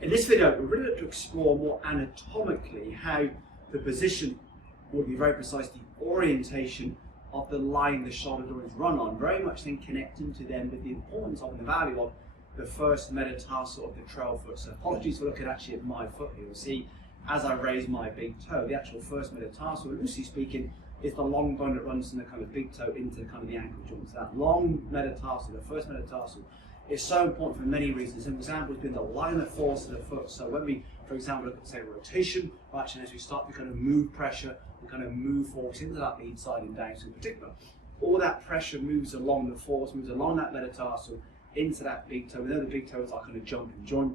In this video, we're really going to explore more anatomically how the position, or to be very precise, the orientation of the line the shoulder joints run on, very much then connecting to them with the importance of and the value of the first metatarsal of the trail foot. So apologies for looking actually at my foot here. You'll see as I raise my big toe, the actual first metatarsal, loosely speaking, is the long bone that runs from the kind of big toe into the kind of the ankle joint. So that long metatarsal, the first metatarsal, is so important for many reasons. An example has been the line of force of the foot. So when we, for example, look at, say, rotation, or actually as we start to kind of move pressure, we kind of move force into that lead side and down. So in particular, all that pressure moves along the force, moves along that metatarsal into that big toe. We know the big toe is our kind of jumping joint.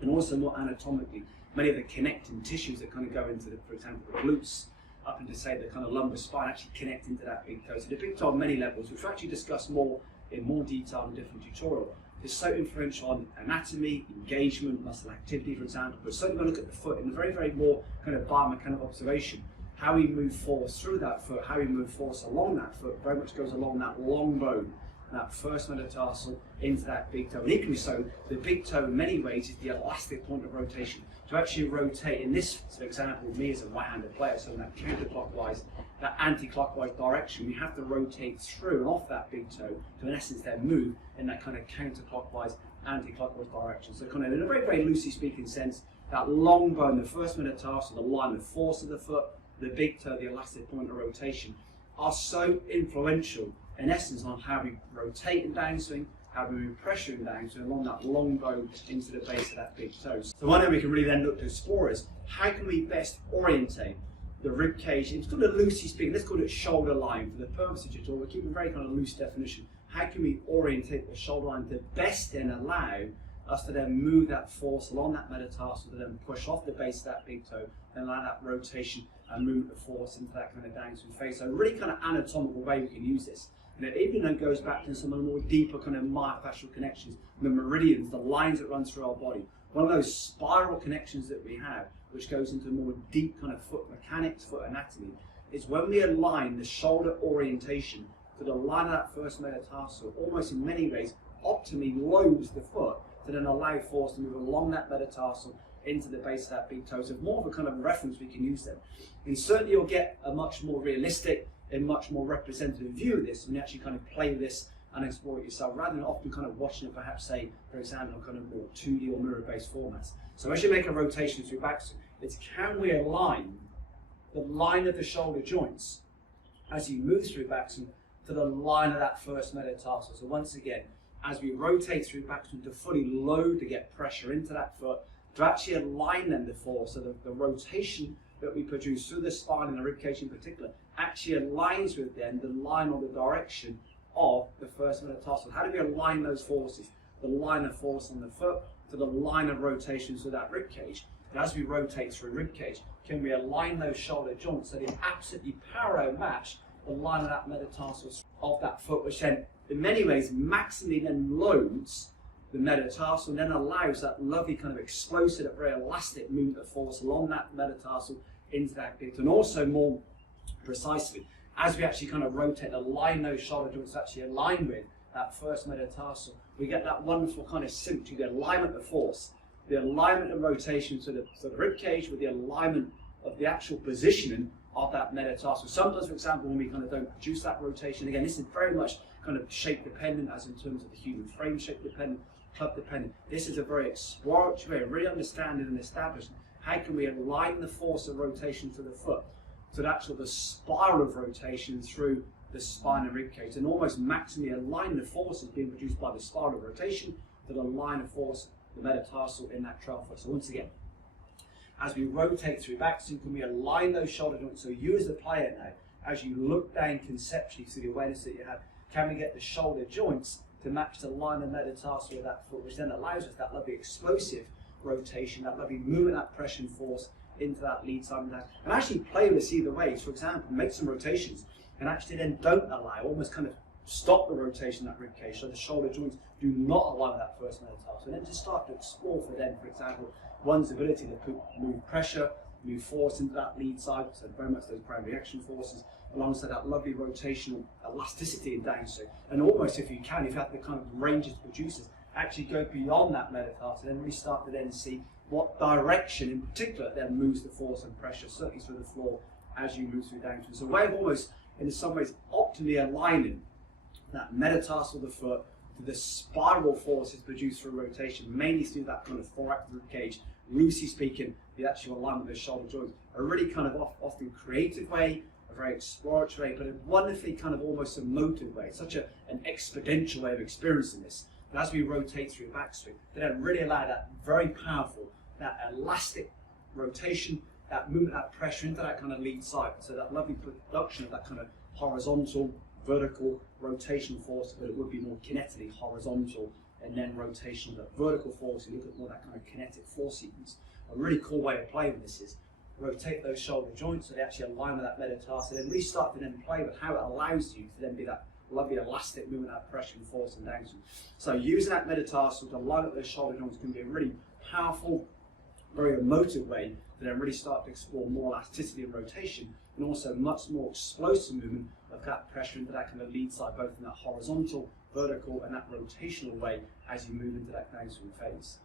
And also more anatomically, many of the connecting tissues that kind of go into, for example, the glutes, up into, say, the kind of lumbar spine, actually connect into that big toe. So the big toe on many levels, which we'll actually discuss more in more detail in a different tutorial, is so influential on anatomy, engagement, muscle activity, for example. But certainly when we look at the foot in a very, very more kind of biomechanical observation, how we move force through that foot, how we move force along that foot, very much goes along that long bone, that first metatarsal into that big toe. And equally so, the big toe in many ways is the elastic point of rotation. To actually rotate, in this example, me as a right-handed player, so in that counterclockwise, that anti-clockwise direction, we have to rotate through and off that big toe to, in essence, then move in that kind of counterclockwise, anti-clockwise direction. So kind of in a very, very loosely speaking sense, that long bone, the first metatarsal, the line of force of the foot, the big toe, the elastic point of rotation, are so influential, in essence, on how we rotate in downswing, how we move pressure in downswing along that long bone into the base of that big toe. So one thing we can really then look to explore is how can we best orientate the rib cage. It's called a loosely speaking, let's call it shoulder line for the purpose of the tutorial. We're keeping a very kind of loose definition. How can we orientate the shoulder line to best then allow us to then move that force along that metatarsal to then push off the base of that big toe and allow that rotation and movement of force into that kind of downswing phase. So a really kind of anatomical way we can use this. And it even then goes back to some of the more deeper kind of myofascial connections, the meridians, the lines that run through our body. One of those spiral connections that we have, which goes into more deep kind of foot mechanics, foot anatomy, is when we align the shoulder orientation to the line of that first metatarsal, almost in many ways optimally loads the foot to then allow force to move along that metatarsal into the base of that big toe. So more of a kind of reference we can use then. And certainly you'll get a much more realistic and much more representative view of this when you actually kind of play this and explore it yourself, rather than often kind of watching it perhaps, say, for example, kind of more 2D or mirror-based formats. So as you make a rotation through backswing, it's can we align the line of the shoulder joints as you move through backswing to the line of that first metatarsal. So once again, as we rotate through backswing to fully load to get pressure into that foot, to actually align them the force, so the rotation that we produce through the spine and the ribcage in particular actually aligns with then the line or the direction of the first metatarsal. How do we align those forces? The line of force on the foot to the line of rotation through that ribcage. And as we rotate through ribcage, can we align those shoulder joints so they absolutely parallel match the line of that metatarsal of that foot, which then in many ways maximally then loads the metatarsal and then allows that lovely kind of explosive, very elastic movement of force along that metatarsal into that big toe. And also more precisely, as we actually kind of rotate, align those shoulder joints actually align with that first metatarsal, we get that wonderful kind of symmetry, the alignment of force, the alignment of rotation to the rib cage with the alignment of the actual positioning of that metatarsal. Sometimes, for example, when we kind of don't produce that rotation, again, this is very much kind of shape dependent, as in terms of the human frame, shape dependent, club dependent. This is a very exploratory way of really understanding and establishing how can we align the force of rotation to the foot, to the spiral of rotation through the spine and ribcage, and almost maximally align the forces being produced by the spiral of rotation to the line of force, the metatarsal in that trail foot. So once again, as we rotate through backswing, can we align those shoulder joints? So you as the player now, as you look down conceptually through the awareness that you have, can we get the shoulder joints to match the line of metatarsal of that foot, which then allows us that lovely explosive rotation, that lovely movement, that pressure and force into that lead side and actually play with either ways. For example, make some rotations and actually then don't allow, almost kind of stop the rotation of that rib cage so the shoulder joints do not align with that first metatarsal. And then just start to explore for them, for example, one's ability to move pressure, move force into that lead side, so very much those primary action forces, alongside that lovely rotational elasticity and downswing. And almost, if you can, if you have the kind of ranges of producers, actually go beyond that metatarsal and then really start to then see what direction in particular then moves the force and pressure, certainly through the floor as you move through downswing. It's a way of almost, in some ways, optimally aligning that metatarsal of the foot to the spiral forces produced through rotation, mainly through that kind of thoracic rib cage, loosely speaking, the actual alignment of the shoulder joints. A really kind of often creative way, a very exploratory way, but a wonderfully kind of almost emotive way, such an exponential way of experiencing this. But as we rotate through backswing, they don't really allow that very powerful, that elastic rotation, that movement, that pressure into that kind of lead side. So that lovely production of that kind of horizontal, vertical rotation force, but it would be more kinetically horizontal, and then rotation of that vertical force. You look at more that kind of kinetic force sequence. A really cool way of playing this is rotate those shoulder joints so they actually align with that metatarsal, and then restart to then play with how it allows you to then be that lovely elastic movement, that pressure and force and downswing. So using that metatarsal to line up those shoulder joints can be a really powerful, very emotive way to then really start to explore more elasticity and rotation, and also much more explosive movement of that pressure into that kind of lead side, both in that horizontal, vertical and that rotational way as you move into that downswing phase.